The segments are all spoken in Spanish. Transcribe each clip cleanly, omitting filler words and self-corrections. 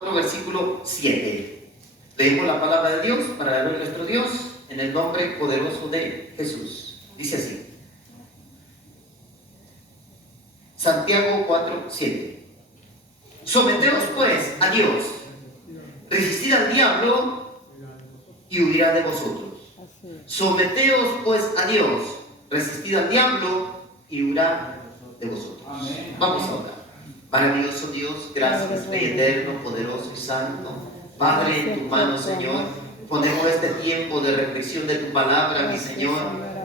Versículo 7. Leemos la palabra de Dios para la gloria de nuestro Dios en el nombre poderoso de Jesús. Dice así: Santiago 4:7. Someteos pues a Dios, resistid al diablo y huirá de vosotros. Someteos pues a Dios, resistid al diablo y huirá de vosotros. Vamos a orar. Maravilloso Dios, gracias, Rey eterno, poderoso y santo. Padre, en tu mano, Señor, ponemos este tiempo de reflexión de tu palabra, mi Señor.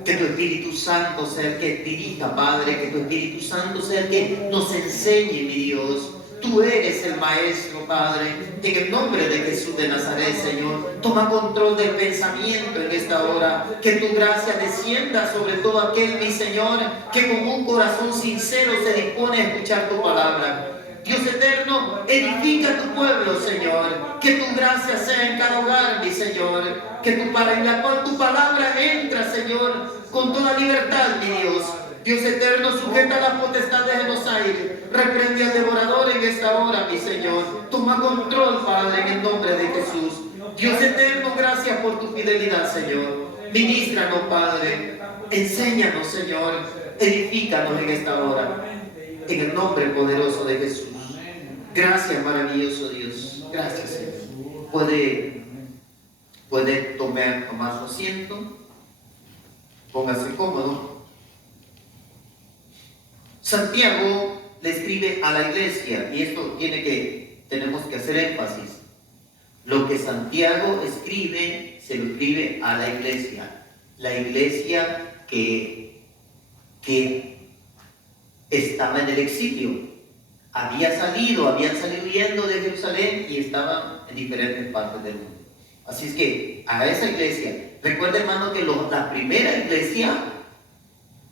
Que tu Espíritu Santo sea el que dirija, Padre, que tu Espíritu Santo sea el que nos enseñe, mi Dios. Tú eres el Maestro, Padre. En el nombre de Jesús de Nazaret, Señor, toma control del pensamiento en esta hora. Que tu gracia descienda sobre todo aquel, mi Señor, que con un corazón sincero se dispone a escuchar tu palabra. Dios eterno, edifica tu pueblo, Señor. Que tu gracia sea en cada hogar, mi Señor. En la cual tu palabra entra, Señor, con toda libertad, mi Dios. Dios eterno, sujeta las potestades de los aires. Reprende al devorador en esta hora, mi Señor. Toma control, Padre, en el nombre de Jesús. Dios eterno, gracias por tu fidelidad, Señor. Ministranos, Padre. Enséñanos, Señor. Edifícanos en esta hora. En el nombre poderoso de Jesús. Gracias, maravilloso Dios. Gracias, Señor. Puede tomar su asiento. Póngase cómodo. Santiago le escribe a la iglesia, y esto tenemos que hacer énfasis. Lo que Santiago escribe, se lo escribe a la iglesia. La iglesia que estaba en el exilio. Habían salido huyendo de Jerusalén y estaban en diferentes partes del mundo. Así es que a esa iglesia, recuerda, hermano, que la primera iglesia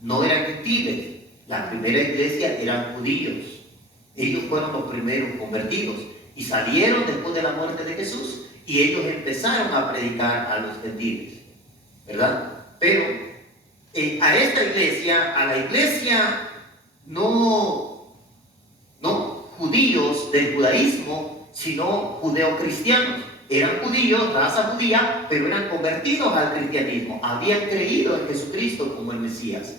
no eran gentiles. La primera iglesia eran judíos. Ellos fueron los primeros convertidos y salieron después de la muerte de Jesús, y ellos empezaron a predicar a los gentiles, ¿verdad? Pero a esta iglesia, a la iglesia no judíos del judaísmo, sino judeocristianos. Eran judíos, raza judía, pero eran convertidos al cristianismo. Habían creído en Jesucristo como el Mesías,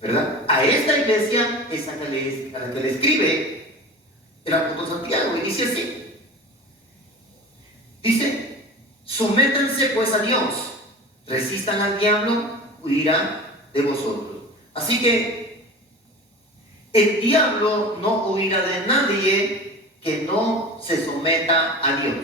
¿verdad? A esta iglesia es a la que le escribe el apóstol Santiago, y dice así. Dice: sométanse pues a Dios, resistan al diablo, huirá de vosotros. Así que el diablo no huirá de nadie que no se someta a Dios.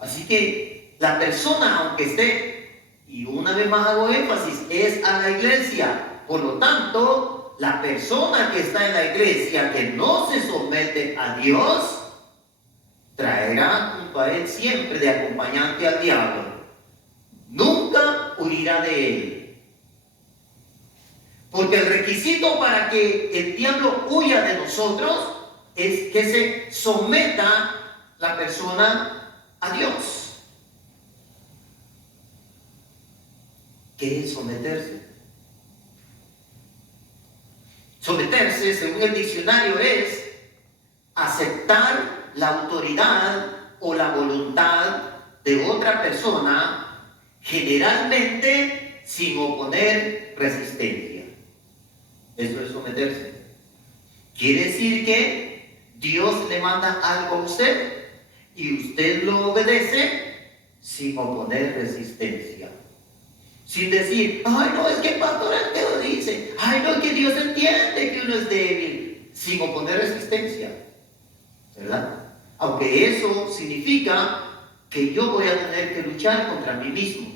Así que la persona, aunque esté, y una vez más hago énfasis, es a la iglesia. Por lo tanto, la persona que está en la iglesia que no se somete a Dios, traerá junto a él siempre de acompañante al diablo. Nunca huirá de él. Porque el requisito para que el diablo huya de nosotros es que se someta la persona a Dios. ¿Qué es someterse? Someterse, según el diccionario, es aceptar la autoridad o la voluntad de otra persona, generalmente sin oponer resistencia. Eso es someterse. Quiere decir que Dios le manda algo a usted y usted lo obedece sin oponer resistencia. Sin decir: ay, no, es que el pastor es que lo dice. Ay, no, es que Dios entiende que uno es débil. Sin oponer resistencia, ¿verdad? Aunque eso significa que yo voy a tener que luchar contra mí mismo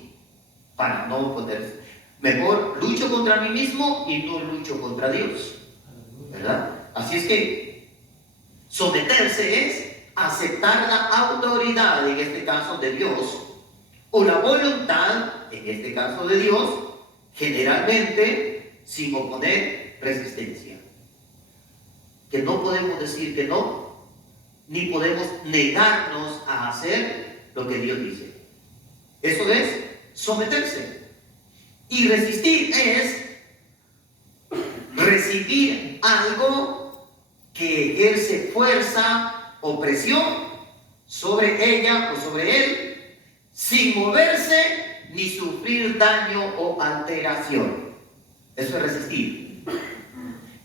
para no oponerse. Mejor lucho contra mí mismo y no lucho contra Dios, ¿verdad? Así es que someterse es aceptar la autoridad, en este caso de Dios, o la voluntad, en este caso de Dios, generalmente sin oponer resistencia. Que no podemos decir que no, ni podemos negarnos a hacer lo que Dios dice. Eso es someterse. Y resistir es recibir algo que ejerce fuerza o presión sobre ella o sobre él, sin moverse ni sufrir daño o alteración. Eso es resistir.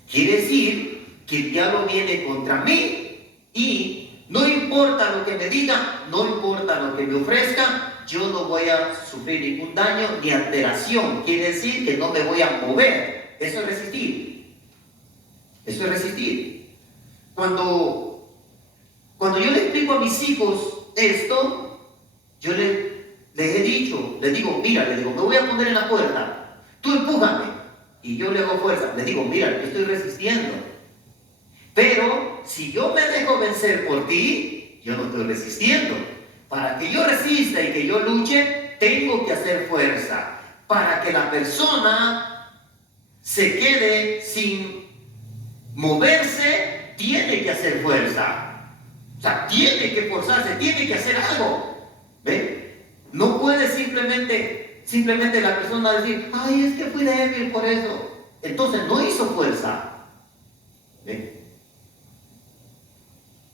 Quiere decir que el diablo viene contra mí y no importa lo que me diga, no importa lo que me ofrezca, yo no voy a sufrir ningún daño ni alteración. Quiere decir que no me voy a mover. Eso es resistir. Eso es resistir. Cuando yo le explico a mis hijos esto, yo les he dicho, les digo, mira, me voy a poner en la puerta, tú empújame, y yo le hago fuerza, les digo, mira, yo estoy resistiendo, pero si yo me dejo vencer por ti, yo no estoy resistiendo. Para que yo resista y que yo luche, tengo que hacer fuerza, para que la persona se quede sin moverse, tiene que hacer fuerza. O sea, tiene que forzarse, tiene que hacer algo. ¿Ve? No puede simplemente la persona decir, ay, es que fui débil por eso. Entonces no hizo fuerza. ¿Ve?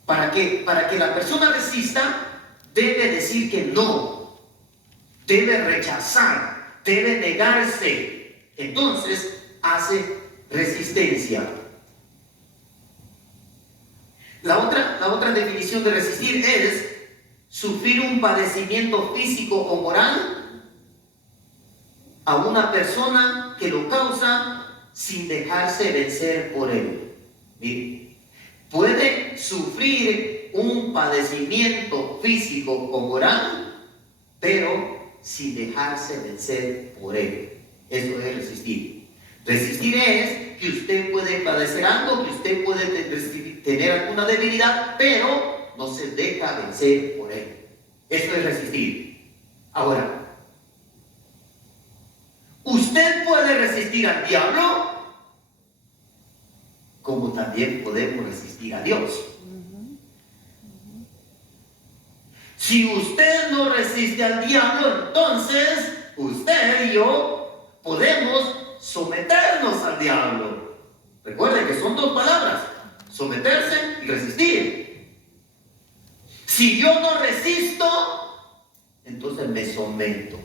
Para que la persona resista, debe decir que no. Debe rechazar, debe negarse. Entonces hace resistencia. La otra definición de resistir es sufrir un padecimiento físico o moral a una persona que lo causa sin dejarse vencer por él. Mire, puede sufrir un padecimiento físico o moral, pero sin dejarse vencer por él. Eso es resistir. Resistir es que usted puede padecer algo, que usted puede tener alguna debilidad, pero no se deja vencer por él. Eso es resistir. Ahora, usted puede resistir al diablo, como también podemos resistir a Dios. Si usted no resiste al diablo, entonces usted y yo podemos someternos al diablo. Recuerden que son dos palabras: someterse y resistir. Si yo no resisto, entonces me someto.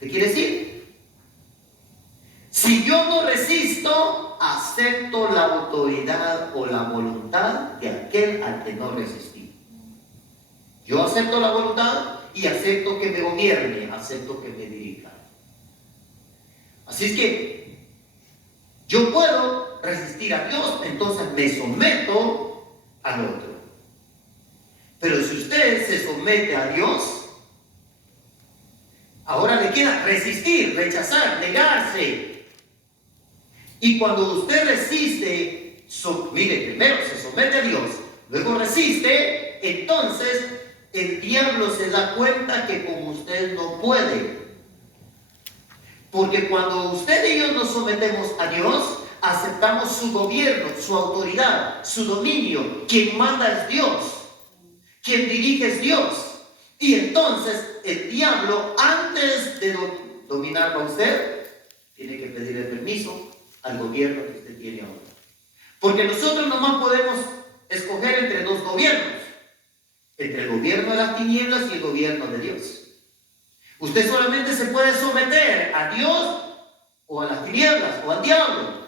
¿Qué quiere decir? Si yo no resisto, acepto la autoridad o la voluntad de aquel al que no resistí. Yo acepto la voluntad y acepto que me gobierne, acepto que me dirija. Así es que yo puedo resistir a Dios, entonces me someto al otro. Pero si usted se somete a Dios, ahora le queda resistir, rechazar, negarse. Y cuando usted resiste, mire, primero se somete a Dios, luego resiste, entonces el diablo se da cuenta que con usted no puede. Porque cuando usted y yo nos sometemos a Dios, aceptamos su gobierno, su autoridad, su dominio. Quien manda es Dios, quien dirige es Dios. Y entonces el diablo, antes de dominarlo a usted, tiene que pedirle permiso al gobierno que usted tiene ahora. Porque nosotros nomás podemos escoger entre dos gobiernos: entre el gobierno de las tinieblas y el gobierno de Dios. Usted solamente se puede someter a Dios o a las tinieblas o al diablo.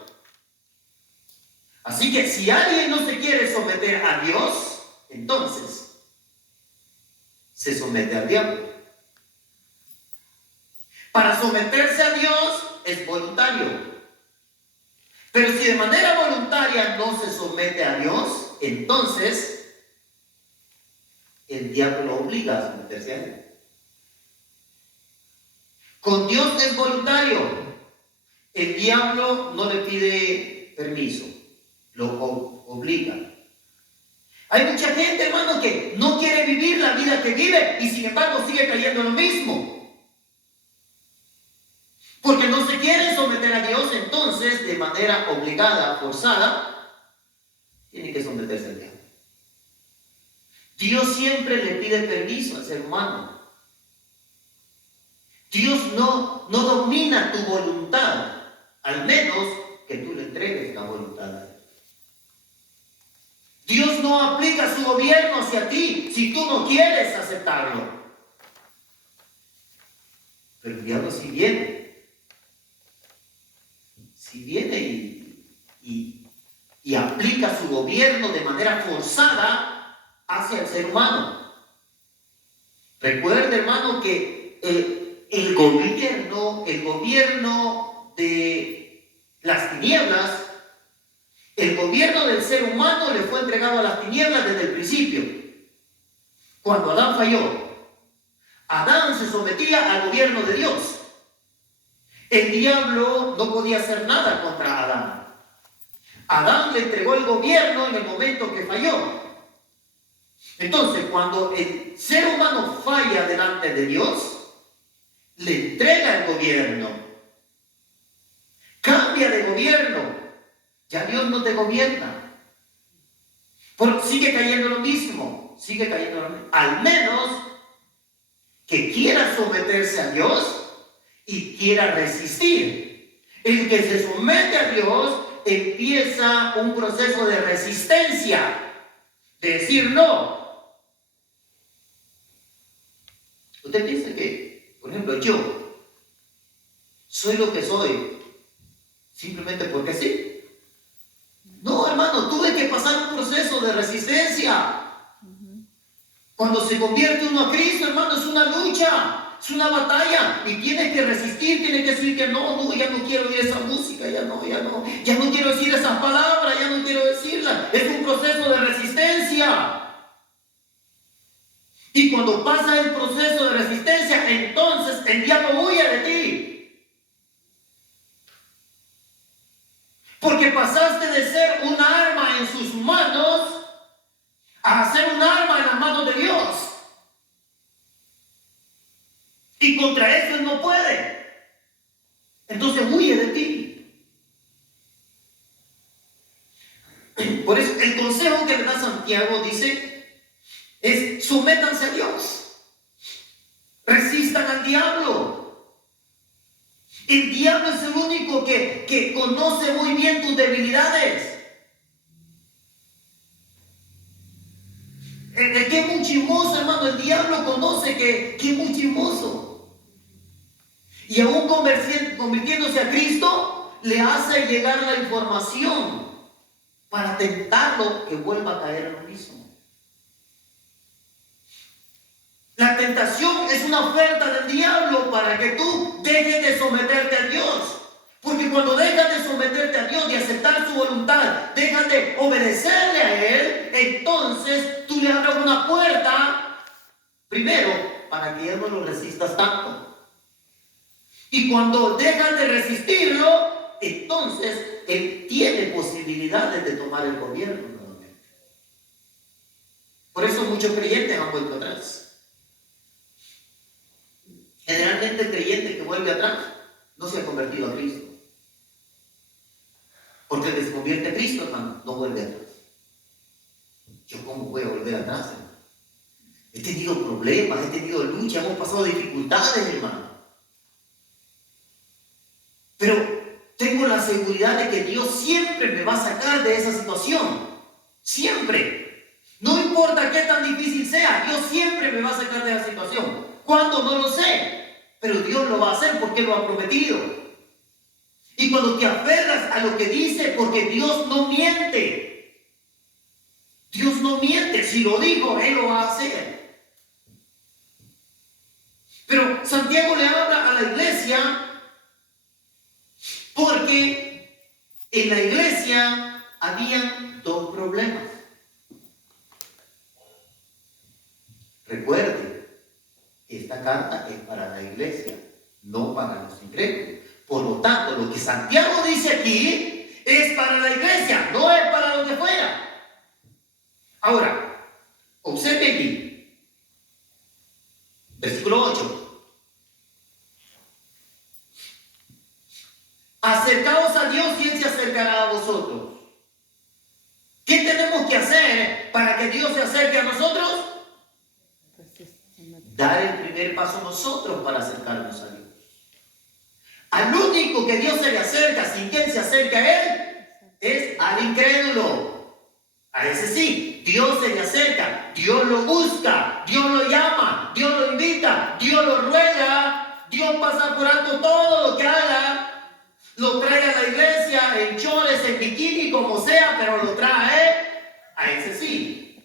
Así que si alguien no se quiere someter a Dios, entonces se somete al diablo. Para someterse a Dios es voluntario. Pero si de manera voluntaria no se somete a Dios, entonces el diablo lo obliga a someterse a él. Con Dios es voluntario. El diablo no le pide permiso, lo obliga. Hay mucha gente, hermano, que no quiere vivir la vida que vive y sin embargo sigue cayendo en lo mismo. Porque no se quiere someter a Dios, entonces de manera obligada, forzada, tiene que someterse al diablo. Dios siempre le pide permiso al ser humano. Dios no domina tu voluntad, al menos que tú le entregues la voluntad a Él. Dios no aplica su gobierno hacia ti si tú no quieres aceptarlo. Pero el diablo sí viene. Sí viene y aplica su gobierno de manera forzada hacia el ser humano. Recuerda, hermano, que el gobierno de las tinieblas, el gobierno del ser humano le fue entregado a las tinieblas desde el principio. Cuando Adán falló, Adán se sometía al gobierno de Dios. El diablo no podía hacer nada contra Adán. Adán le entregó el gobierno en el momento que falló. Entonces, cuando el ser humano falla delante de Dios, le entrega el gobierno. Cambia de gobierno. Ya Dios no te gobierna. Pero sigue cayendo lo mismo. Sigue cayendo lo mismo. Al menos que quiera someterse a Dios y quiera resistir. El que se somete a Dios empieza un proceso de resistencia. De decir no. Usted piensa que, por ejemplo, yo soy lo que soy simplemente porque sí. No, hermano, tuve que pasar un proceso de resistencia. Cuando se convierte uno a Cristo, hermano, es una lucha, es una batalla. Y tienes que resistir, tienes que decir que no, ya no quiero oír esa música, ya no quiero decir esas palabras, ya no quiero decirlas. Es un proceso de resistencia. Y cuando pasa el proceso de resistencia, entonces el diablo huye de ti. Porque pasaste de ser un arma en sus manos a ser un arma en las manos de Dios. Y contra eso él no puede. Entonces huye de ti. Por eso el consejo que le da Santiago dice es: sométanse a Dios, resistan al diablo. El diablo es el único que conoce muy bien tus debilidades. El que es muy chismoso, hermano, el diablo conoce que es muy chismoso. Y aún convirtiéndose a Cristo, le hace llegar la información para tentarlo que vuelva a caer en lo mismo. La tentación es una oferta del diablo para que tú dejes de someterte a Dios. Porque cuando dejas de someterte a Dios, de aceptar su voluntad, dejas de obedecerle a Él, entonces tú le abres una puerta, primero, para que Él no lo resistas tanto. Y cuando dejas de resistirlo, entonces Él tiene posibilidades de tomar el gobierno nuevamente. Por eso muchos creyentes han vuelto atrás. Generalmente el creyente que vuelve atrás no se ha convertido a Cristo. Porque el que se convierte a Cristo, hermano, no vuelve atrás. ¿Yo cómo voy a volver atrás, hermano? He tenido problemas, he tenido luchas, hemos pasado dificultades, hermano. Pero tengo la seguridad de que Dios siempre me va a sacar de esa situación. Siempre. No importa qué tan difícil sea, Dios siempre me va a sacar de esa situación. ¿Cuándo? No lo sé. Pero Dios lo va a hacer porque lo ha prometido. Y cuando te aferras a lo que dice, porque Dios no miente. Dios no miente. Si lo dijo, Él lo va a hacer. Pero Santiago le habla a la iglesia porque en la iglesia habían dos problemas. Recuerde, esta carta es para la iglesia, no para los incrédulos. Por lo tanto, lo que Santiago dice aquí es para la iglesia, no es para los de fuera. Ahora, observe aquí, versículo 8. Acercaos a Dios y Él se acercará a vosotros. ¿Qué tenemos que hacer para que Dios se acerque a nosotros? Dar el primer paso nosotros para acercarnos a Dios. Al único que Dios se le acerca sin que Él se acerque a Él es al incrédulo, A ese sí, Dios se le acerca, Dios lo busca, Dios lo llama, Dios lo invita, Dios lo ruega, Dios pasa por alto todo lo que haga, lo trae a la iglesia en chores, en bikini, como sea, pero lo trae. A ese sí.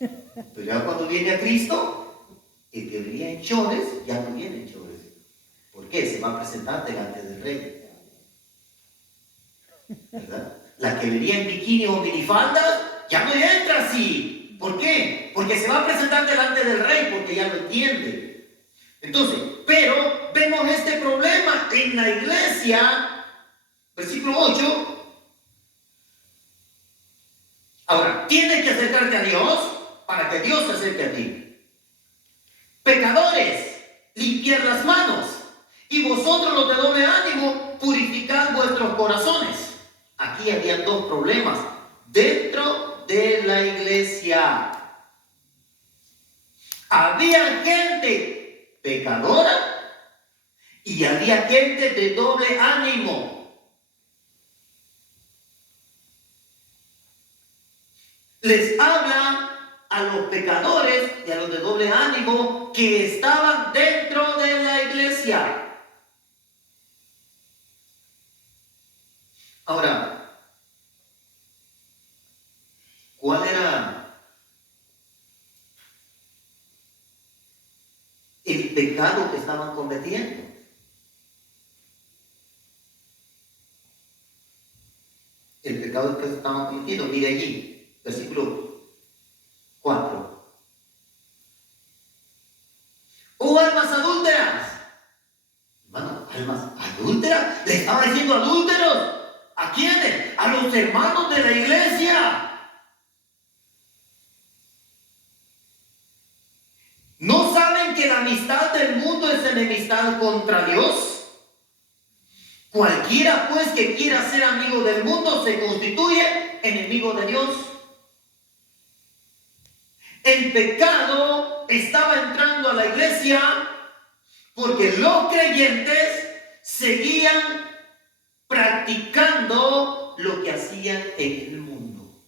Pero ya cuando viene a Cristo, el que venía en chores ya no viene en chores. ¿Por qué? Se va a presentar delante del Rey, ¿verdad? La que venía en bikini o minifaldas ya no entra así. ¿Por qué? Porque se va a presentar delante del Rey, porque ya lo entiende. Entonces, pero vemos este problema en la iglesia, versículo 8. Ahora, tienes que acercarte a Dios para que Dios se acerque a ti. Pecadores, limpiad las manos, y vosotros los de doble ánimo, purificad vuestros corazones. Aquí había dos problemas dentro de la iglesia. Había gente pecadora y había gente de doble ánimo. Les habla a los pecadores y a los de doble ánimo que estaban dentro de la iglesia. Ahora, ¿cuál era el pecado que estaban cometiendo? El pecado que estaban cometiendo, mire allí, versículo 4. ¡Oh, almas adúlteras! Hermano, almas adúlteras, le estaba diciendo adúlteros. ¿A quiénes? A los hermanos de la iglesia. ¿No saben que la amistad del mundo es enemistad contra Dios? Cualquiera pues que quiera ser amigo del mundo se constituye enemigo de Dios. El pecado estaba entrando a la iglesia porque los creyentes seguían practicando lo que hacían en el mundo.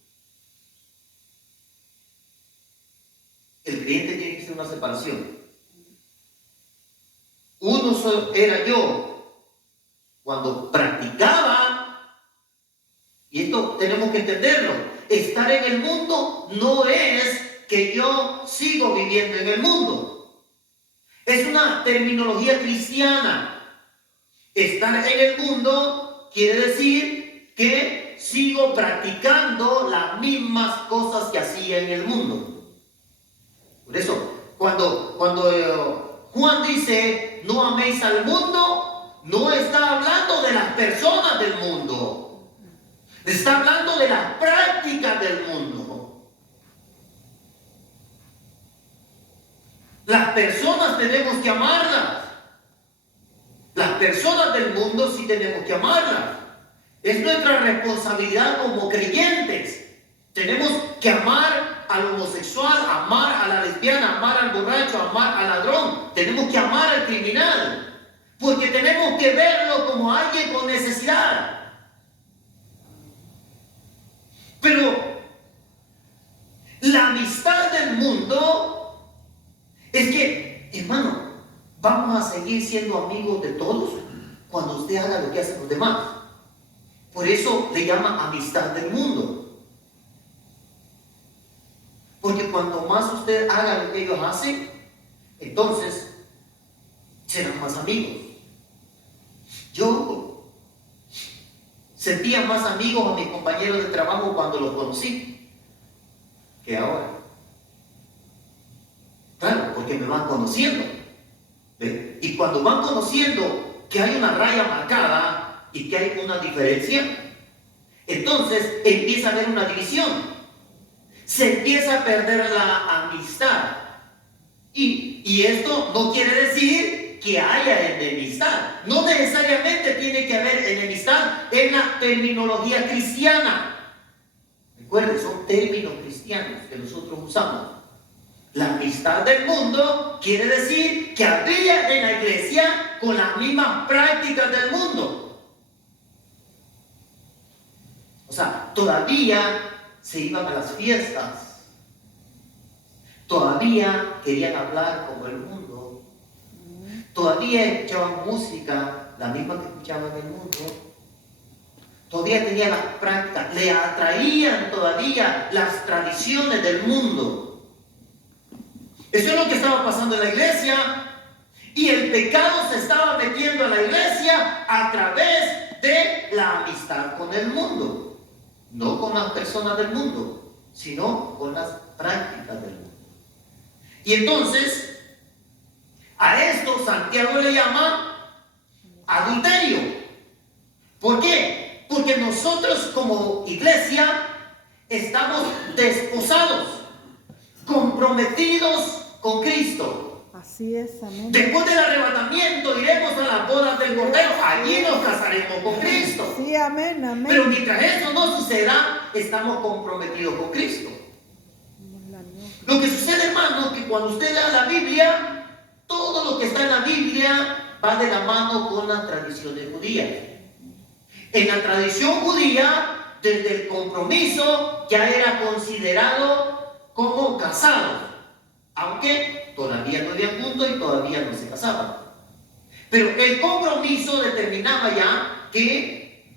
El creyente tiene que ser una separación. Uno era yo cuando practicaba, y esto tenemos que entenderlo, estar en el mundo no es que yo sigo viviendo en el mundo. Es una terminología cristiana. Estar en el mundo quiere decir que sigo practicando las mismas cosas que hacía en el mundo. Por eso, cuando Juan dice, no améis al mundo, no está hablando de las personas del mundo. Está hablando de las prácticas del mundo. Las personas tenemos que amarlas. Las personas del mundo sí tenemos que amarlas. Es nuestra responsabilidad como creyentes. Tenemos que amar al homosexual, amar a la lesbiana, amar al borracho, amar al ladrón. Tenemos que amar al criminal. Porque tenemos que verlo como alguien con necesidad. Pero la amistad del mundo es que, hermano, ¿vamos a seguir siendo amigos de todos cuando usted haga lo que hacen los demás? Por eso le llama amistad del mundo. Porque cuanto más usted haga lo que ellos hacen, entonces serán más amigos. Yo sentía más amigos a mis compañeros de trabajo cuando los conocí que ahora. Claro, porque me van conociendo. ¿Ve? Y cuando van conociendo que hay una raya marcada y que hay una diferencia, entonces empieza a haber una división. Se empieza a perder la amistad. Y esto no quiere decir que haya enemistad. No necesariamente tiene que haber enemistad en la terminología cristiana. Recuerden, son términos cristianos que nosotros usamos. La amistad del mundo quiere decir que había en la iglesia con las mismas prácticas del mundo. O sea, todavía se iban a las fiestas, todavía querían hablar como el mundo, todavía escuchaban música, la misma que escuchaban en el mundo, todavía tenían las prácticas, le atraían todavía las tradiciones del mundo. Eso es lo que estaba pasando en la iglesia. Y el pecado se estaba metiendo en la iglesia a través de la amistad con el mundo. No con las personas del mundo, sino con las prácticas del mundo. Y entonces, a esto Santiago le llama adulterio. ¿Por qué? Porque nosotros como iglesia estamos desposados, comprometidos con Cristo. Así es, amén. Después del arrebatamiento iremos a las bodas del Cordero. Allí nos casaremos con Cristo. Sí, amén, amén. Pero mientras eso no suceda, estamos comprometidos con Cristo. Lo que sucede, hermano, que cuando usted lea la Biblia, todo lo que está en la Biblia va de la mano con las tradiciones judías. En la tradición judía, desde el compromiso ya era considerado como casado, aunque todavía no vivían juntos y todavía no se casaban. Pero el compromiso determinaba ya que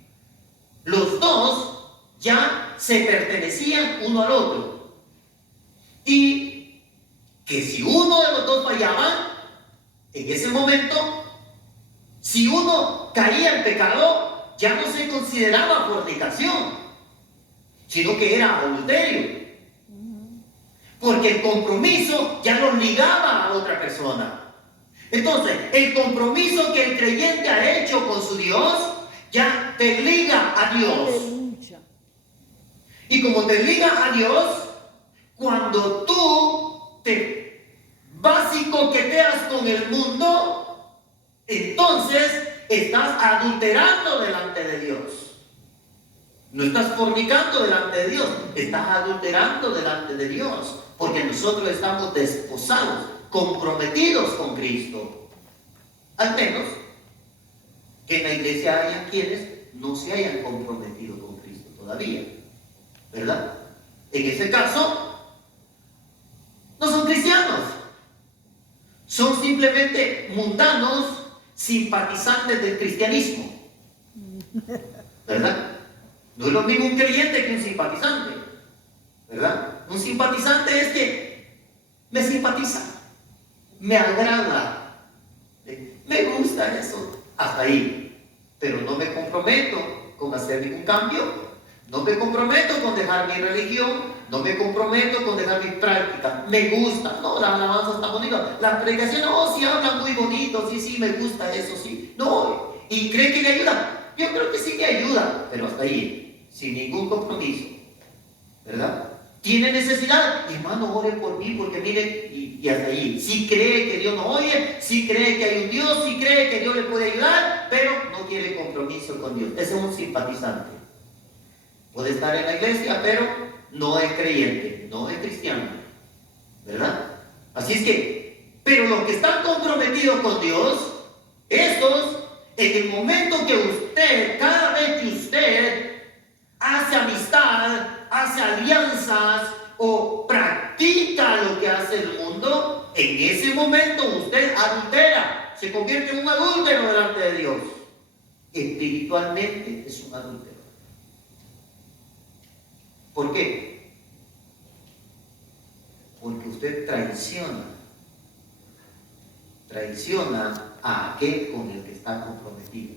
los dos ya se pertenecían uno al otro. Y que si uno de los dos fallaba, en ese momento, si uno caía en pecado, ya no se consideraba fornicación, sino que era adulterio. Porque el compromiso ya los ligaba a otra persona. Entonces, el compromiso que el creyente ha hecho con su Dios, ya te liga a Dios. Aleluya. Y como te liga a Dios, cuando tú te vas y coqueteas con el mundo, entonces estás adulterando delante de Dios. No estás fornicando delante de Dios, estás adulterando delante de Dios, porque nosotros estamos desposados, comprometidos con Cristo. Al menos que en la iglesia hayan quienes no se hayan comprometido con Cristo todavía, ¿verdad? En ese caso, no son cristianos, son simplemente mundanos, simpatizantes del cristianismo, ¿verdad? No es lo mismo un creyente que un simpatizante, ¿verdad? Un simpatizante es que me simpatiza, me agrada, me gusta eso, hasta ahí. Pero no me comprometo con hacer ningún cambio, no me comprometo con dejar mi religión, no me comprometo con dejar mi práctica. Me gusta, no, la alabanza está bonita, la predicación, no, sí hablan muy bonito, sí, me gusta eso, sí. No, ¿y cree que le ayuda? Yo creo que sí me ayuda, pero hasta ahí. Sin ningún compromiso, ¿verdad? Tiene necesidad, hermano, ore por mí, porque mire, y hasta ahí. Sí cree que Dios nos oye, sí cree que hay un Dios, sí cree que Dios le puede ayudar, pero no quiere compromiso con Dios. Ese es un simpatizante. Puede estar en la iglesia, pero no es creyente, no es cristiano, ¿verdad? Así es que, pero los que están comprometidos con Dios, estos, en el momento que usted, cada vez que usted hace amistad, hace alianzas o practica lo que hace el mundo, en ese momento usted adultera, se convierte en un adúltero delante de Dios. Espiritualmente es un adúltero. ¿Por qué? Porque usted traiciona a aquel con el que está comprometido.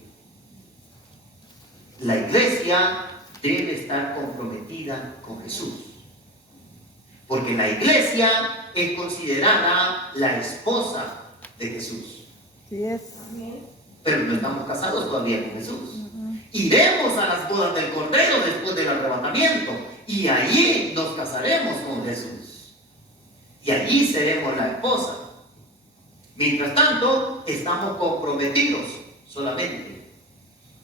La iglesia debe estar comprometida con Jesús, porque la iglesia es considerada la esposa de Jesús. Sí es. Pero no estamos casados todavía con Jesús. Iremos a las bodas del Cordero después del arrebatamiento y allí nos casaremos con Jesús y allí seremos la esposa. Mientras tanto, estamos comprometidos solamente.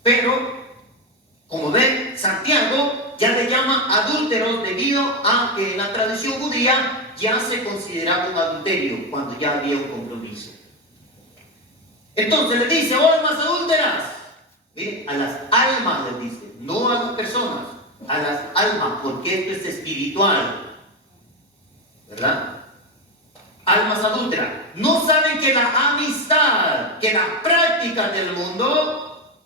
Pero como ven, Santiago ya le llama adúlteros debido a que en la tradición judía ya se consideraba un adulterio cuando ya había un compromiso. Entonces le dice, oh almas adúlteras, miren, a las almas les dice, no a las personas, a las almas, porque esto es espiritual, ¿verdad? Almas adúlteras. ¿No saben que la amistad, que las prácticas del mundo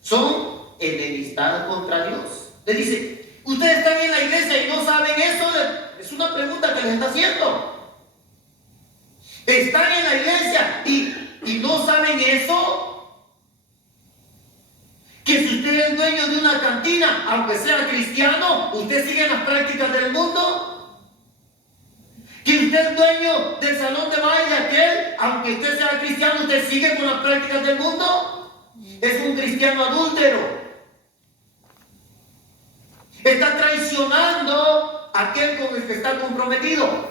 son enemistad contra Dios? Le dice, ustedes están en la iglesia y no saben eso. Es una pregunta que les está haciendo. Están en la iglesia y no saben eso. Que si usted es dueño de una cantina, aunque sea cristiano, usted sigue las prácticas del mundo. Que usted es dueño del salón de baile aquel, aunque usted sea cristiano, usted sigue con las prácticas del mundo. Es un cristiano adúltero. Está traicionando a aquel con el que está comprometido.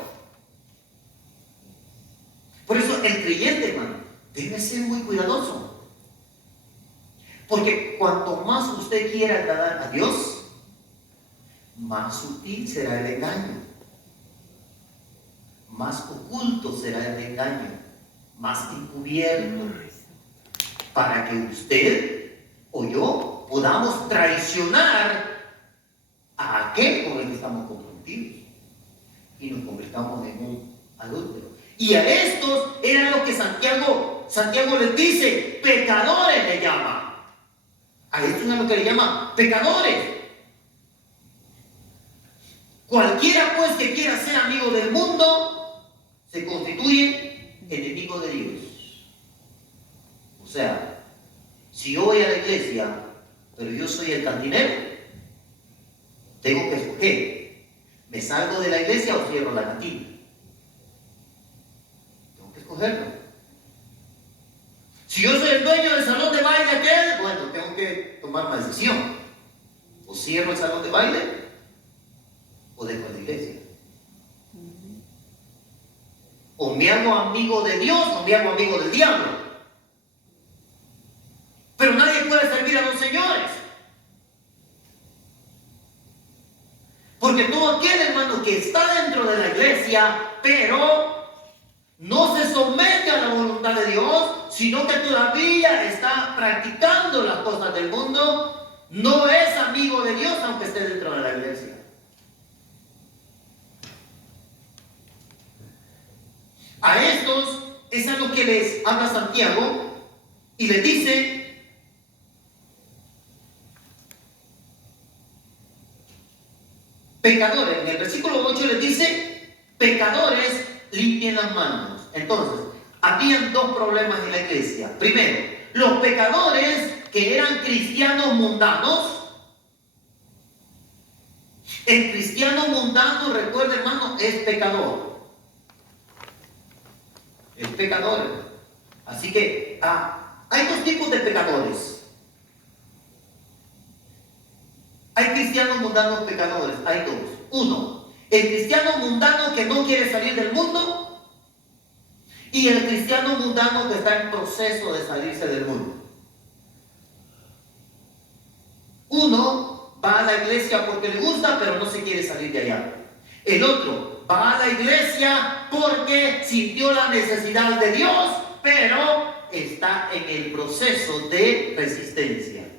Por eso el creyente, hermano, debe ser muy cuidadoso. Porque cuanto más usted quiera agradar a Dios, más sutil será el engaño, más oculto será el engaño, más encubierto, para que usted o yo podamos traicionar a aquel con el que estamos comprometidos y nos convirtamos en un adúltero. Y a estos era lo que Santiago les dice, pecadores le llama. A estos es lo que le llama pecadores. Cualquiera pues que quiera ser amigo del mundo se constituye enemigo de Dios. O sea, si yo voy a la iglesia, pero yo soy el cantinero, tengo que escoger. ¿Me salgo de la iglesia o cierro la cantina? Tengo que escogerlo. Si yo soy el dueño del salón de baile aquel, bueno, tengo que tomar una decisión. O cierro el salón de baile o dejo la iglesia. O me hago amigo de Dios o me hago amigo del diablo. Pero nadie puede servir a los señores. Porque todo aquel hermano que está dentro de la iglesia, pero no se somete a la voluntad de Dios, sino que todavía está practicando las cosas del mundo, no es amigo de Dios aunque esté dentro de la iglesia. A estos es a lo que les habla Santiago y les dice: pecadores. En el versículo 8 les dice: pecadores, limpien las manos. Entonces, habían dos problemas en la iglesia. Primero, los pecadores que eran cristianos mundanos. El cristiano mundano, recuerda hermano, es pecador. Es pecador. Así que hay dos tipos de pecadores. Hay cristianos mundanos pecadores. Hay dos. Uno, el cristiano mundano que no quiere salir del mundo. Y el cristiano mundano que está en proceso de salirse del mundo. Uno va a la iglesia porque le gusta, pero no se quiere salir de allá. El otro va a la iglesia porque sintió la necesidad de Dios, pero está en el proceso de resistencia.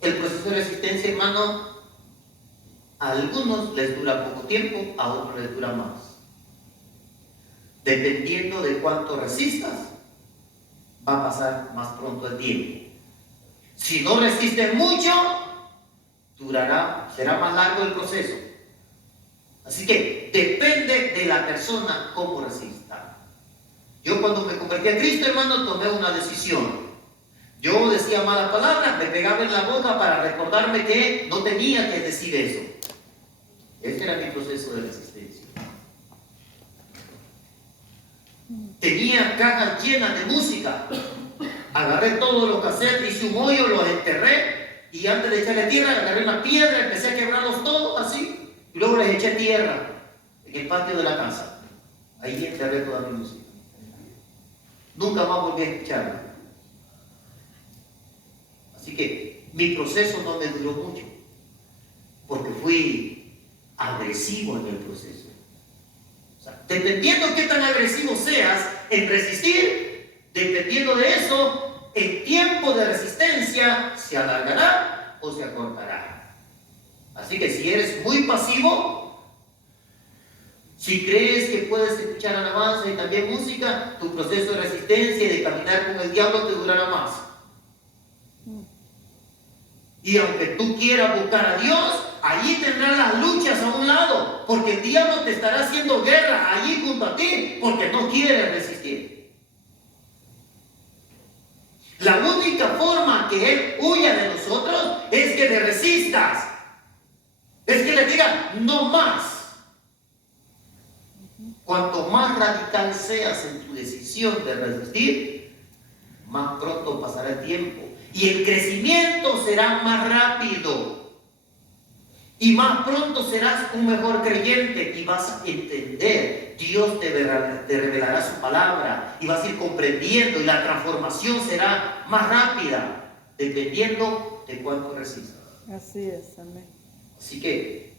El proceso de resistencia, hermano, a algunos les dura poco tiempo, a otros les dura más. Dependiendo de cuánto resistas, va a pasar más pronto el tiempo. Si no resistes mucho, será más largo el proceso. Así que depende de la persona cómo resista. Yo cuando me convertí a Cristo, hermano, tomé una decisión. Yo decía malas palabras, me pegaba en la boca para recordarme que no tenía que decir eso. Ese era mi proceso de resistencia. Tenía cajas llenas de música. Agarré todos los cassettes, hice un hoyo, los enterré y antes de echarle tierra, agarré una piedra, empecé a quebrarlos todos así y luego les eché tierra en el patio de la casa. Ahí enterré toda mi música. Nunca más volví a escucharla. Así que mi proceso no me duró mucho porque fui agresivo en el proceso. O sea, dependiendo qué tan agresivo seas en resistir, dependiendo de eso, el tiempo de resistencia se alargará o se acortará. Así que si eres muy pasivo, si crees que puedes escuchar alabanza y también música, tu proceso de resistencia y de caminar con el diablo te durará más. Y aunque tú quieras buscar a Dios, allí tendrás las luchas a un lado, porque el diablo te estará haciendo guerra allí junto a ti, porque no quieres resistir. La única forma que Él huya de nosotros es que le resistas, es que le digas no más. Cuanto más radical seas en tu decisión de resistir, más pronto pasará el tiempo y el crecimiento será más rápido y más pronto serás un mejor creyente y vas a entender. Dios te revelará su palabra y vas a ir comprendiendo y la transformación será más rápida dependiendo de cuánto resistas. Así es, amén. Así que,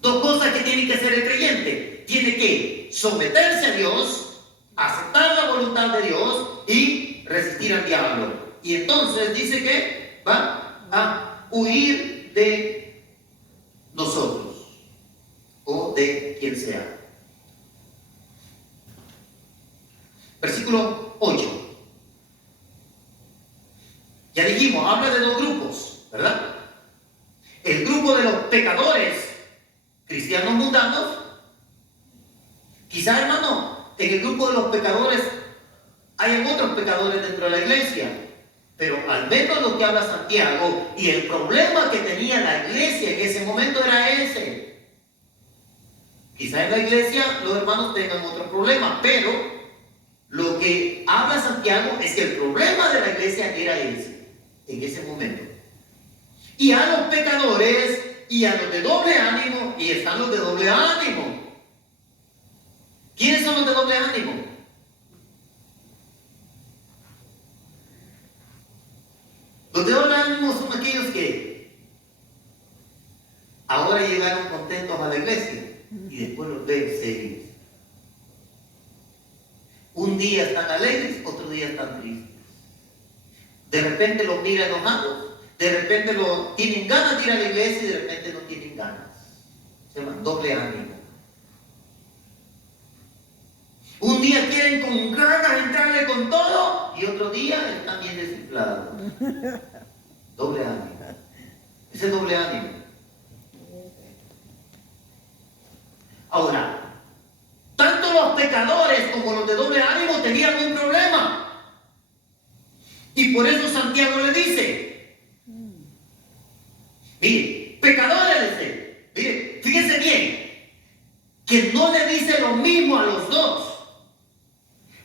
dos cosas que tiene que hacer el creyente. Tiene que someterse a Dios, aceptar la voluntad de Dios y resistir al diablo. Y entonces dice que va a huir de nosotros o de quien sea. Versículo 8. Ya dijimos, habla de dos grupos, ¿verdad? El grupo de los pecadores, cristianos mundanos. Quizás, hermano, en el grupo de los pecadores hay otros pecadores dentro de la iglesia, pero al menos lo que habla Santiago y el problema que tenía la iglesia en ese momento era ese. Quizás en la iglesia los hermanos tengan otro problema, pero lo que habla Santiago es que el problema de la iglesia era ese, en ese momento. Y a los pecadores y a los de doble ánimo, y están los de doble ánimo. ¿Quiénes son los de doble ánimo? Los de doble ánimo son aquellos que ahora llegaron contentos a la iglesia y después los ven serios. Un día están alegres, otro día están tristes. De repente los mira enojados, de repente tienen ganas de ir a la iglesia y de repente no tienen ganas. Se llama doble ánimo. Un día quieren con ganas entrarle con todo y otro día están bien desinflados. Doble ánimo. Ese es doble ánimo. Ahora, tanto los pecadores como los de doble ánimo tenían un problema. Y por eso Santiago le dice, mire, pecadores, le dice, mire, fíjense bien, que no le dice lo mismo a los dos.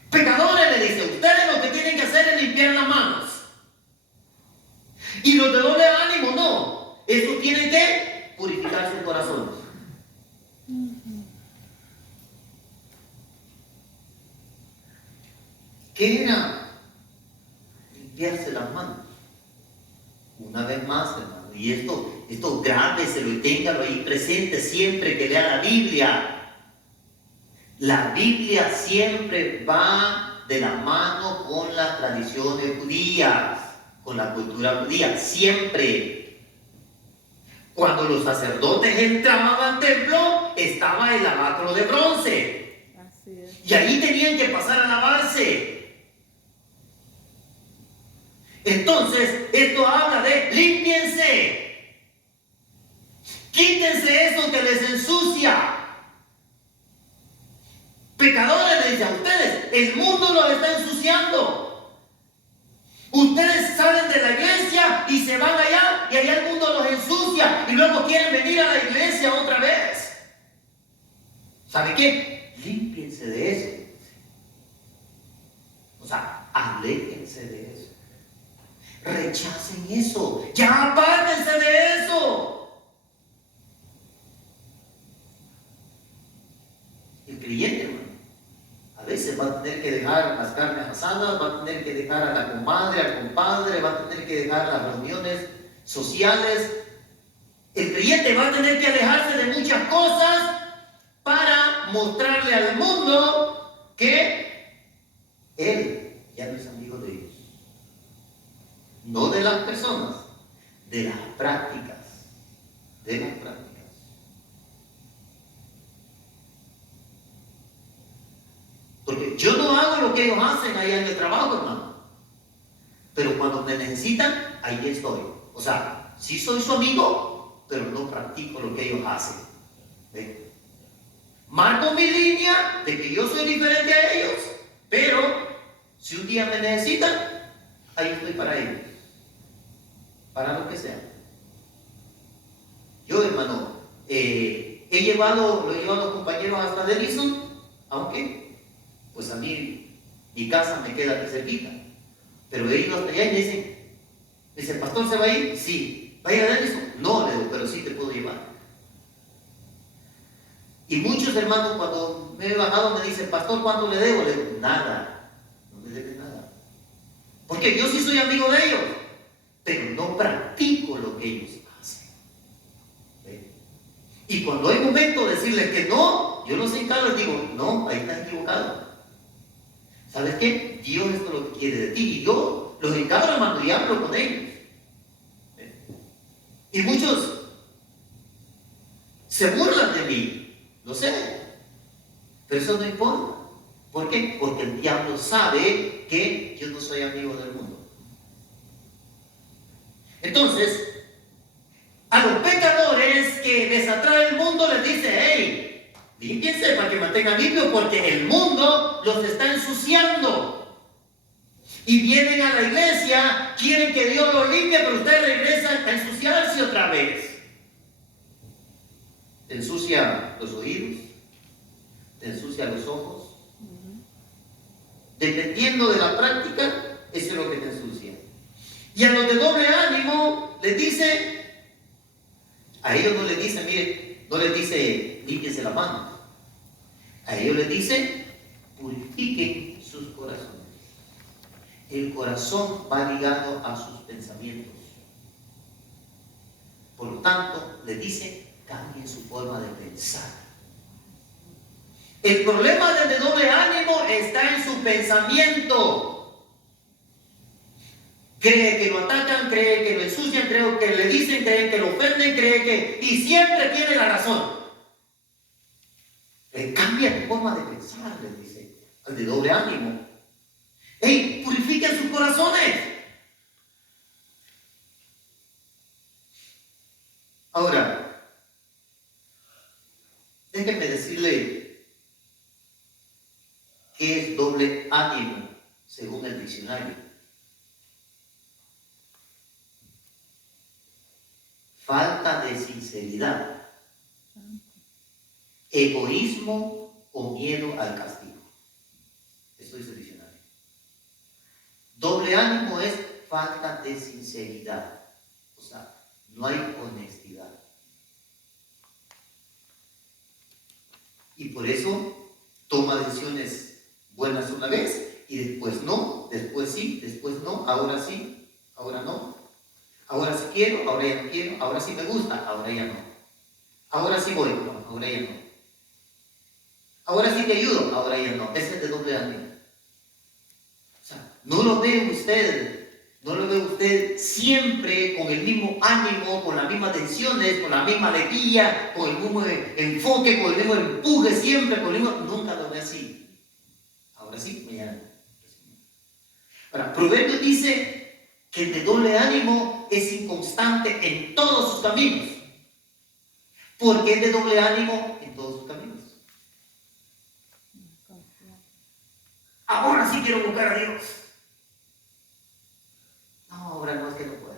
Pecadores, le dice, ustedes lo que tienen que hacer es limpiar las manos. Y los de doble ánimo no. Estos tienen que purificar sus corazones. ¿Qué era? Limpiarse las manos. Una vez más, hermano. Y esto grábeselo y téngalo ahí presente siempre que lea la Biblia. La Biblia siempre va de la mano con las tradiciones judías, con la cultura judía, siempre. Cuando los sacerdotes entraban al templo, estaba el lavacro de bronce. Así es. Y ahí tenían que pasar a lavarse. Entonces, esto habla de límpiense. Quítense eso que les ensucia. Pecadores, le dice a ustedes, el mundo los está ensuciando. Ustedes salen de la iglesia y se van allá y allá el mundo los ensucia y luego quieren venir a la iglesia otra vez. ¿Sabe qué? Límpiense de eso. O sea, aléjense de eso. Rechacen eso. Ya apártense de eso. El creyente, hermano, a veces va a tener que dejar las carnes asadas, va a tener que dejar a la comadre, al compadre, va a tener que dejar las reuniones sociales. El creyente va a tener que alejarse de muchas cosas para mostrarle al mundo que él ya no es amigo de Dios. No de las personas, de las prácticas. De las prácticas. Porque yo no hago lo que ellos hacen allá en el trabajo, hermano. Pero cuando me necesitan, ahí estoy. O sea, sí soy su amigo, pero no practico lo que ellos hacen. ¿Ven? Marco mi línea de que yo soy diferente a ellos, pero si un día me necesitan, ahí estoy para ellos. Para lo que sea. Yo, hermano, lo he llevado a los compañeros hasta Denison, aunque, pues a mí, mi casa me queda aquí cerquita. Pero he ido hasta allá y me dice, ¿el pastor se va a ir? Sí. ¿Va a ir a Denison? No, le digo, pero sí te puedo llevar. Y muchos hermanos cuando me he bajado me dicen, pastor, ¿cuánto le debo? Le digo, nada, no me debe nada. Porque yo sí soy amigo de ellos, pero no practico lo que ellos hacen. ¿Ve? Y cuando hay momento de decirles que no, yo los encaro y les digo, no, ahí estás equivocado. ¿Sabes qué? Dios esto es lo que quiere de ti. Y yo los encaro, hermano, y hablo con ellos. ¿Ve? Y muchos se burlan de mí. Lo sé, pero eso no importa. ¿Por qué? Porque el diablo sabe que yo no soy amigo del mundo. Entonces, a los pecadores que les atrae el mundo les dice, hey, límpiense para que mantengan limpio porque el mundo los está ensuciando. Y vienen a la iglesia, quieren que Dios los limpie, pero ustedes regresan a ensuciarse otra vez. Te ensucia los oídos, te ensucia los ojos. Dependiendo de la práctica, eso es lo que te ensucia. Y a los de doble ánimo les dice, a ellos no les dice, mire, no les dice límpiense las manos. A ellos les dice, purifiquen sus corazones. El corazón va ligado a sus pensamientos. Por lo tanto, les dice, cambien su forma de pensar. El problema del de doble ánimo está en su pensamiento. Cree que lo atacan, cree que lo ensucian, cree que le dicen, cree que lo ofenden, cree que... Y siempre tiene la razón. Cambia tu forma de pensar, les dice al de doble ánimo. ¡Ey, purifiquen sus corazones! Ahora, déjenme decirle qué es doble ánimo según el diccionario. Falta de sinceridad, egoísmo o miedo al castigo. Eso dice el diccionario. Doble ánimo es falta de sinceridad. O sea, no hay honestidad. Y por eso toma decisiones buenas una vez y después no, después sí, después no, ahora sí, ahora no. Ahora sí quiero, ahora ya no quiero, ahora sí me gusta, ahora ya no. Ahora sí voy, no, ahora ya no. Ahora sí te ayudo, ahora ya no. Ese es de doble ánimo. O sea, no lo ve usted siempre con el mismo ánimo, con las mismas decisiones, con la misma alegría, con el mismo enfoque, con el mismo empuje siempre, con el mismo... Nunca lo ve así. Ahora sí, mañana no. Ahora, Proverbios dice que el de doble ánimo es inconstante en todos sus caminos. ¿Por qué es de doble ánimo en todos sus caminos? Ahora sí quiero buscar a Dios. No, ahora no, es que no puedo.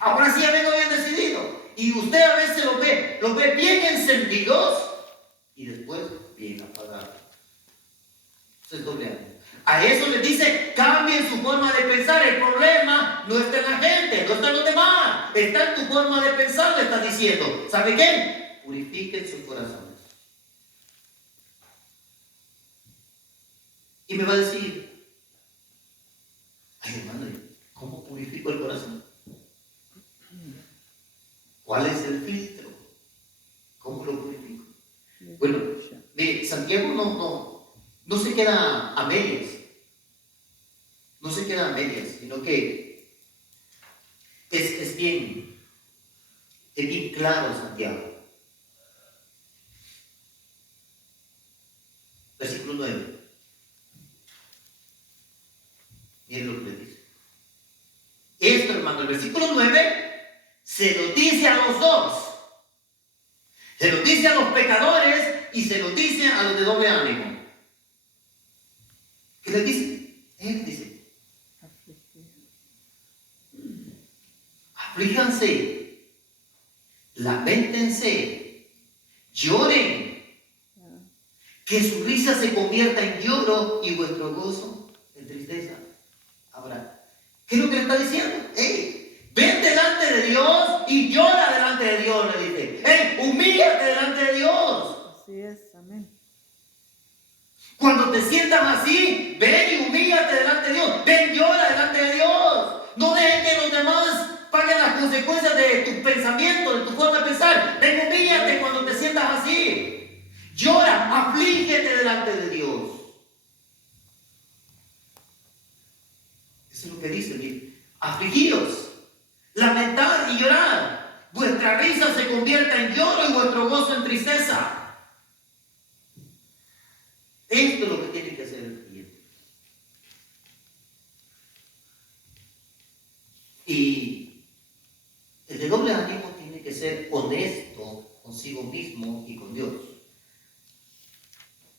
Ahora sí ya vengo bien decidido. Y usted a veces los ve bien encendidos y después bien apagados. Eso es doble ánimo. A eso les dice, cambien su forma de pensar. El problema no está en la gente, no está en los demás. Está en tu forma de pensar, le estás diciendo. ¿Sabe qué? Purifiquen sus corazones. Y me va a decir, ay hermano, ¿cómo purifico el corazón? ¿Cuál es el filtro? ¿Cómo lo purifico? Bueno, Santiago no se queda a medias. No se queda a medias, sino que Es bien claro Santiago. Versículo 9. Miren lo que le dice. Esto, hermano, el versículo 9 se lo dice a los dos. Se lo dice a los pecadores y se lo dice a los de doble ánimo. ¿Qué les dice? Él dice: aflíjanse, lamentense, lloren, que su risa se convierta en lloro y vuestro gozo en tristeza. Ahora, ¿qué es lo que le está diciendo? ¡Ey! Ven delante de Dios y llora delante de Dios, le dice. ¡Ey! Humíllate delante de Dios. Así es, amén. Cuando te sientas así, ven y humíllate delante de Dios. Ven, llora delante de Dios. No dejes que los demás paguen las consecuencias de tus pensamientos, de tu forma de pensar. Ven, humíllate cuando te sientas así. Llora, aflígete delante de Dios. Eso es lo que dice. Afligíos, lamentad y llorad. Vuestra risa se convierta en lloro y vuestro gozo en tristeza. Esto es lo que tiene que hacer el creyente. Y el de doble ánimo tiene que ser honesto consigo mismo y con Dios.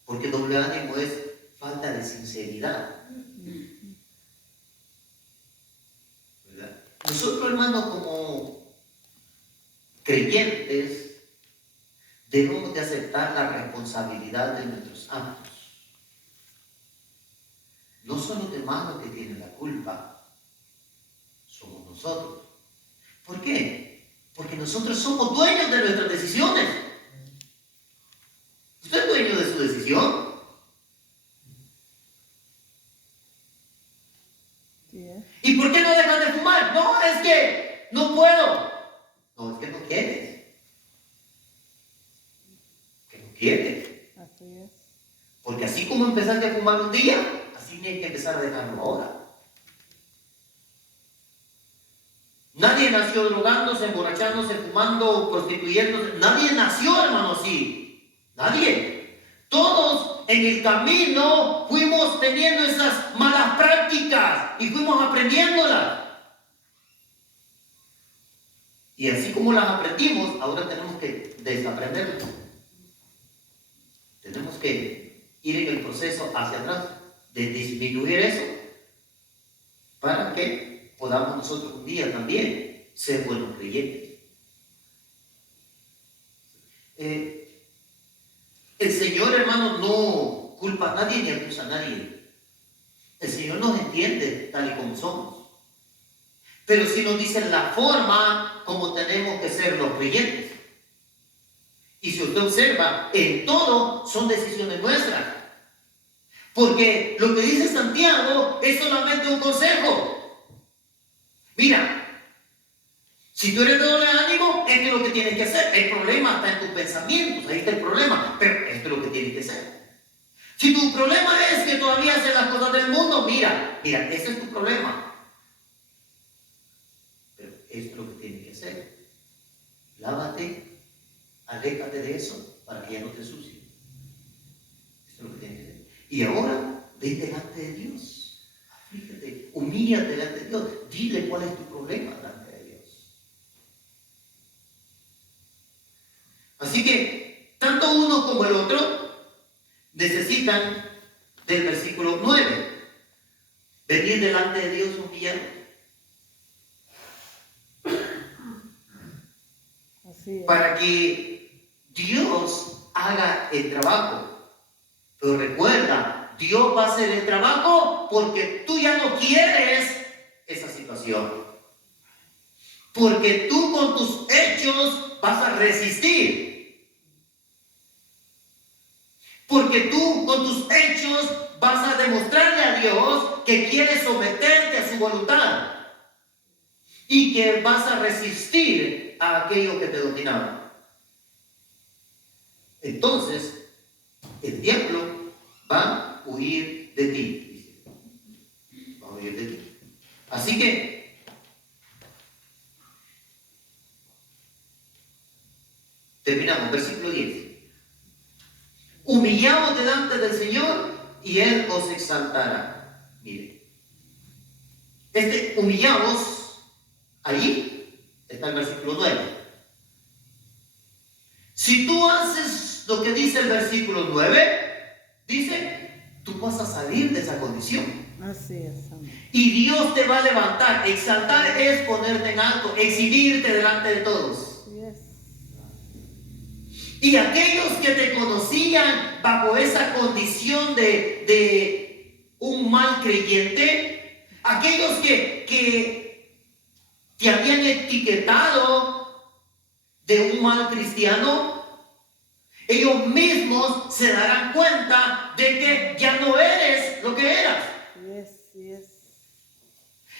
Porque doble ánimo es falta de sinceridad. ¿Verdad? Nosotros, hermanos, como creyentes, debemos de aceptar la responsabilidad de nuestros actos. No son los demás los que tienen la culpa, somos nosotros. ¿Por qué? Porque nosotros somos dueños de nuestras decisiones. ¿Usted es dueño de su decisión? Sí, ¿Y por qué no dejas de fumar? No, es que no puedo. No, es que no quieres. Que no quieres. así es. Porque así como empezaste a fumar un día, así tienes que empezar a dejarlo ahora. Nadie nació drogándose, emborrachándose, fumando, prostituyéndose. Nadie nació, hermano, así. Nadie. Todos en el camino fuimos teniendo esas malas prácticas y fuimos aprendiéndolas. Y así como las aprendimos, ahora tenemos que desaprenderlas. Tenemos que ir en el proceso hacia atrás, de disminuir eso, para que podamos nosotros un día también ser buenos creyentes. El Señor, hermano, no culpa a nadie ni acusa a nadie. El Señor nos entiende tal y como somos. Pero sí nos dice la forma como tenemos que ser los creyentes. Y si usted observa, en todo son decisiones nuestras. Porque lo que dice Santiago es solamente un consejo. Mira, si tú eres de doble ánimo, esto es lo que tienes que hacer. El problema está en tus pensamientos, ahí está el problema. Pero esto es lo que tienes que hacer. Si tu problema es que todavía haces las cosas del mundo, mira, ese es tu problema. Pero esto es lo que tienes que hacer. Lávate, aléjate de eso para que ya no te ensucies. Esto es lo que tienes que hacer. Y ahora, ven delante de Dios. Aflígete, humíllate delante de Dios. Dile cuál es tu problema delante de Dios. Así que, tanto uno como el otro necesitan del versículo 9. Venir delante de Dios humillados. Así es. Para que Dios haga el trabajo. Pero recuerda, Dios va a hacer el trabajo porque tú ya no quieres esa situación. Porque tú con tus hechos vas a resistir. Porque tú con tus hechos vas a demostrarle a Dios que quieres someterte a su voluntad. Y que vas a resistir a aquello que te dominaba. Entonces, el diablo va a huir de ti. Va a huir de ti. Así que, Terminamos, versículo 10. Humillaos delante del Señor y Él os exaltará. Mire, humillaos, ahí está el versículo 9. Si tú haces lo que dice el versículo 9, dice, tú vas a salir de esa condición. Así es, amén. Y Dios te va a levantar. Exaltar es ponerte en alto, exhibirte delante de todos. Así es. Y aquellos que te conocían bajo esa condición de un mal creyente, aquellos que te habían etiquetado de un mal cristiano, ellos mismos se darán cuenta de que ya no eres lo que eras. Sí es.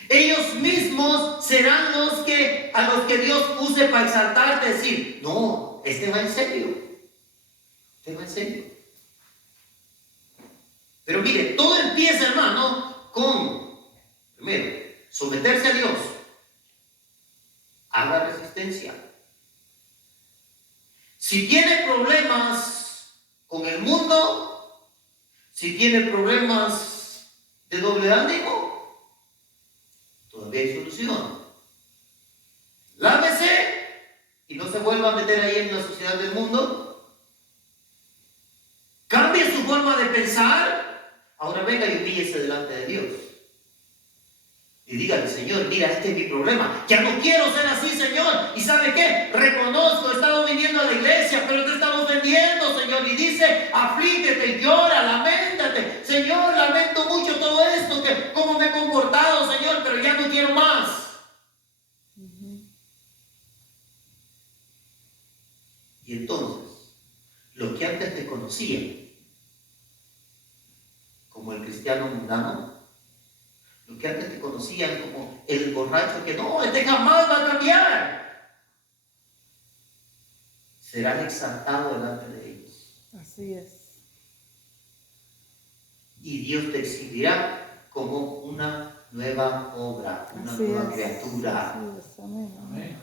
Ellos mismos serán a los que Dios use para exaltarte, decir, no, este va en serio. Este va en serio. Pero mire, todo empieza, hermano, con, primero, someterse a Dios. Haga resistencia. Si tiene problemas con el mundo, si tiene problemas de doble ánimo, todavía hay solución. Lávese y no se vuelva a meter ahí en la sociedad del mundo. Cambie su forma de pensar. Ahora venga y humíllese delante de Dios. Y dígale, Señor, mira, este es mi problema. Ya no quiero ser así, Señor. ¿Y sabe qué? Reconozco, he estado viniendo a la iglesia, pero te estamos ofendiendo, Señor. Y dice, aflígete, llora, lamentate. Señor, lamento mucho todo esto, que cómo me he comportado, Señor, pero ya no quiero más. Y entonces, lo que antes te conocía como el cristiano mundano, lo que antes te conocían como el borracho que no, este jamás va a cambiar, serán exaltados delante de ellos. Así es. Y Dios te exhibirá como una nueva obra, una nueva criatura. Así es. Amén.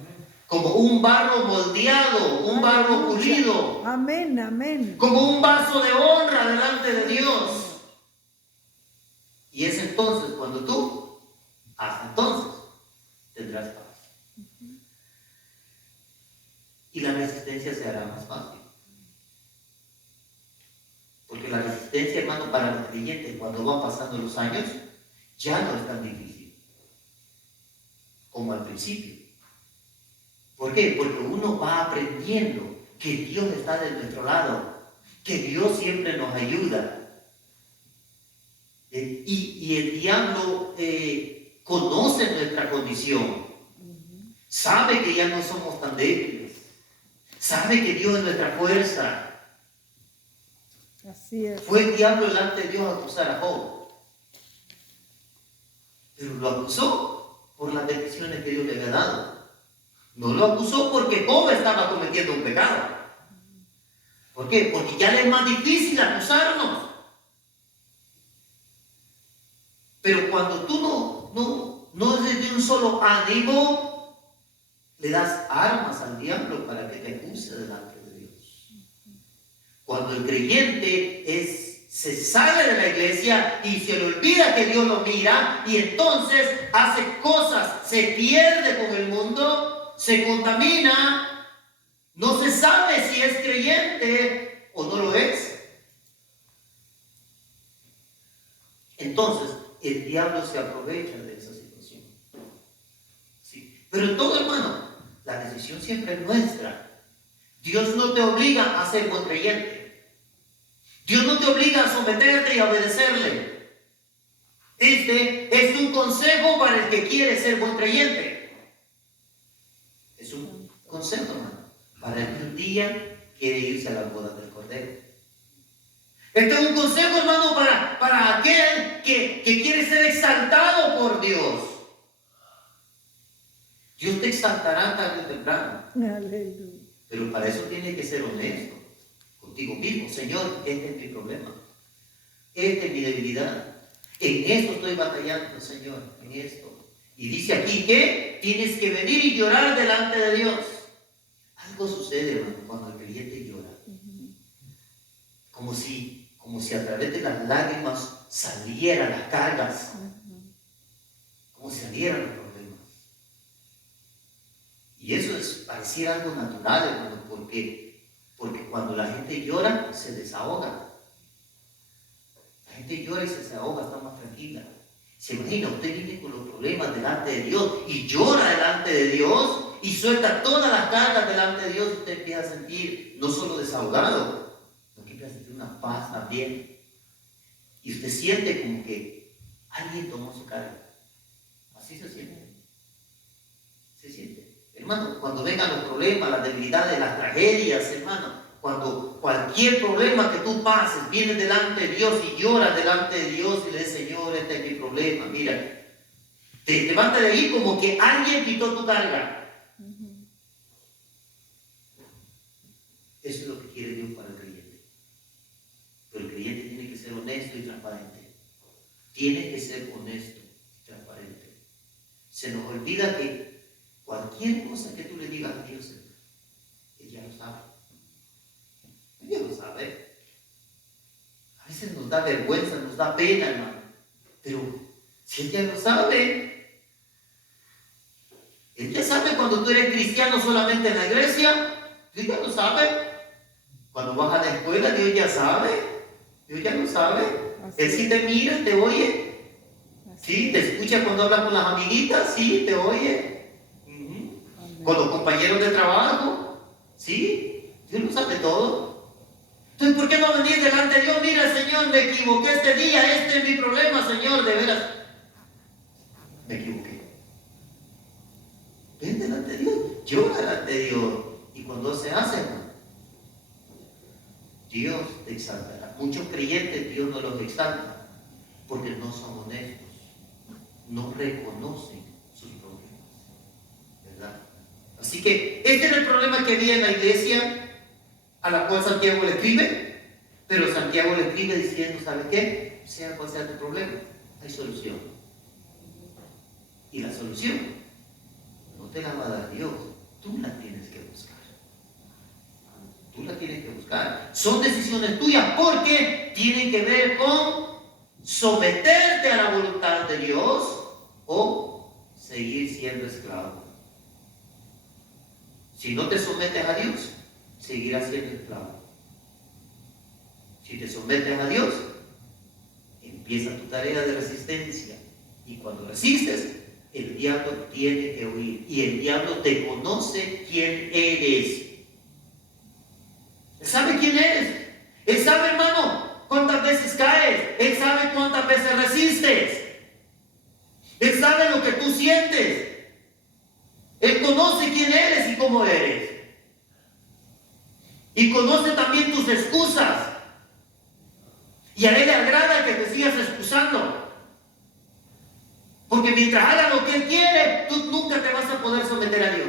Como un barro moldeado, un barro pulido. Amén. Como un vaso de honra delante de Dios. Y es entonces cuando tú, hasta entonces, tendrás paz. Y la resistencia se hará más fácil. Porque la resistencia, hermano, para los creyentes, cuando van pasando los años, ya no es tan difícil como al principio. ¿Por qué? Porque uno va aprendiendo que Dios está de nuestro lado, que Dios siempre nos ayuda. Y el diablo conoce nuestra condición, sabe que ya no somos tan débiles, sabe que Dios es nuestra fuerza. Así es. Fue el diablo delante de Dios a acusar a Job, pero lo acusó por las bendiciones que Dios le había dado. No lo acusó porque Job estaba cometiendo un pecado. ¿Por qué? Porque ya le es más difícil acusarnos. Pero cuando tú no es de un solo ánimo, le das armas al diablo para que te acuse delante de Dios. Cuando el creyente se sale de la iglesia y se le olvida que Dios lo mira y entonces hace cosas, se pierde con el mundo, se contamina, no se sabe si es creyente o no lo es. Entonces, el diablo se aprovecha de esa situación. Sí. Pero todo, hermano, la decisión siempre es nuestra. Dios no te obliga a ser buen creyente. Dios no te obliga a someterte y a obedecerle. Este es un consejo para el que quiere ser buen creyente. Es un consejo, hermano, para el que un día quiere irse a la boda del Cordero. Este es un consejo, hermano, para aquel que quiere ser exaltado por Dios. Dios te exaltará tarde o temprano. Aleluya. Pero para eso tienes que ser honesto contigo mismo. Señor, este es mi problema. Esta es mi debilidad. En esto estoy batallando, Señor, en esto. Y dice aquí que tienes que venir y llorar delante de Dios. algo sucede, hermano, cuando el creyente llora. Como si a través de las lágrimas salieran las cargas. Como si salieran los problemas. Y eso pareciera algo natural, hermano, porque cuando la gente llora, se desahoga. La gente llora y se desahoga, está más tranquila. Se imagina, usted viene con los problemas delante de Dios y llora delante de Dios y suelta todas las cargas delante de Dios. Usted empieza a sentir no solo desahogado, sino que empieza a sentir una paz también. Y usted siente como que alguien tomó su carga. Así se siente. Se siente. Hermano, cuando vengan los problemas, las debilidades, las tragedias, hermano, cuando cualquier problema que tú pases viene delante de Dios y lloras delante de Dios y le dices, Señor, este es mi problema, mira, te levanta de ahí como que alguien quitó tu carga. Eso es lo que quiere Dios para el creyente. Pero el creyente tiene que ser honesto y transparente. Tiene que ser honesto y transparente. Se nos olvida que cualquier cosa que tú le digas a Dios, Él ya lo sabe. Él ya lo sabe. A veces nos da vergüenza, nos da pena, hermano. Pero si Él ya lo sabe, Él ya sabe cuando tú eres cristiano solamente en la iglesia, Dios ya lo sabe. Cuando vas a la escuela, Dios ya sabe. Dios ya lo sabe. Él sí te mira, te oye. Sí, te escucha cuando hablas con las amiguitas, sí, te oye. Con los compañeros de trabajo, sí, Dios lo sabe todo. Entonces, ¿por qué no venir delante de Dios? Mira, Señor, me equivoqué este día, este es mi problema, Señor, de veras. Me equivoqué. Ven delante de Dios, llora delante de Dios. Y cuando se hace, Dios te exaltará. Muchos creyentes Dios no los exalta porque no son honestos, no reconocen sus problemas, ¿verdad? Así que este es el problema que había en la iglesia a la cual Santiago le escribe, pero Santiago le escribe diciendo, ¿sabes qué? Sea cual sea tu problema, hay solución. Y la solución no te la va a dar Dios, tú la tienes que buscar. Tú la tienes que buscar. Son decisiones tuyas porque tienen que ver con someterte a la voluntad de Dios o seguir siendo esclavo. Si no te sometes a Dios, seguirás siendo esclavo. Si te sometes a Dios, empieza tu tarea de resistencia. Y cuando resistes, el diablo tiene que huir. Y el diablo te conoce quién eres. Él sabe quién eres. Él sabe, hermano, cuántas veces caes. Él sabe cuántas veces resistes. Él sabe lo que tú sientes. Él conoce quién eres y cómo eres. Y conoce también tus excusas. Y a Él le agrada que te sigas excusando. Porque mientras haga lo que Él quiere, tú nunca te vas a poder someter a Dios.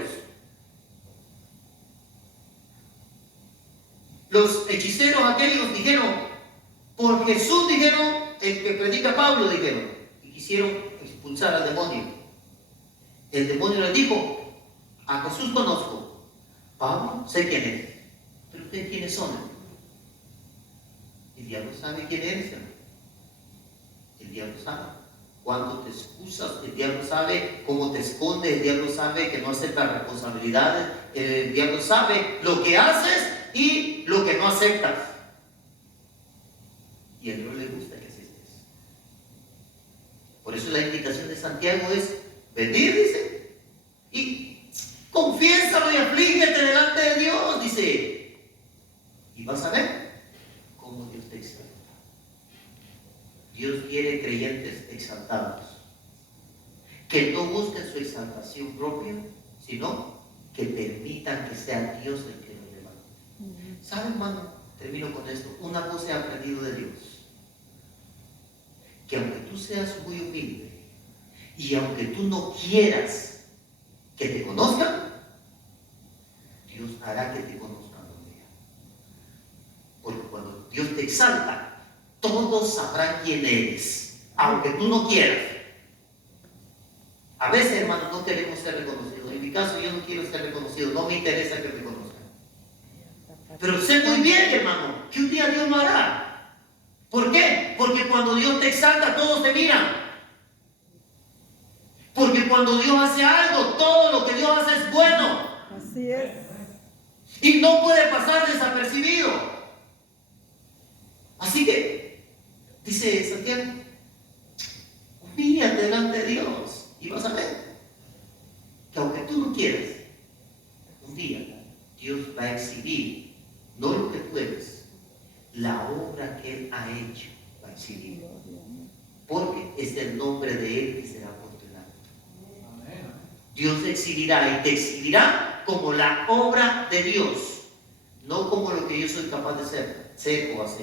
Los hechiceros aquellos dijeron, por Jesús dijeron, el que predica Pablo dijeron, y quisieron expulsar al demonio. El demonio les dijo, a Jesús conozco, Pablo sé quién es, pero ustedes quiénes son. El diablo sabe quién eres, hermano. El diablo sabe cuándo te excusas, el diablo sabe cómo te escondes, el diablo sabe que no aceptas responsabilidades, el diablo sabe lo que haces y lo que no aceptas. Y a Dios le gusta que así estés. Por eso la invitación de Santiago es venir, dice, y confiésalo y aflígete delante de Dios, dice, y vas a ver cómo Dios te exalta. Dios quiere creyentes exaltados, que no busquen su exaltación propia, sino que permitan que sea Dios el que los levante. ¿Sabe, hermano? Termino con esto. Una cosa he aprendido de Dios, que aunque tú seas muy humilde y aunque tú no quieras que te conozcan, Dios hará que te conozcan un día. Porque cuando Dios te exalta, todos sabrán quién eres, aunque tú no quieras. A veces, hermano, no queremos ser reconocidos. En mi caso, yo no quiero ser reconocido, no me interesa que me conozcan. Pero sé muy bien, hermano, que un día Dios lo hará. ¿Por qué? Porque cuando Dios te exalta, todos te miran. Porque cuando Dios hace algo, todo lo que Dios hace es bueno. Así es. Y no puede pasar desapercibido. Así que, dice Santiago, humíllate delante de Dios y vas a ver que aunque tú no quieras, un día Dios va a exhibir, no lo que tú eres, la obra que Él ha hecho, va a exhibir. Porque es el nombre de Él que será por delante. Dios te exhibirá y te exhibirá como la obra de Dios, no como lo que yo soy capaz de ser o hacer.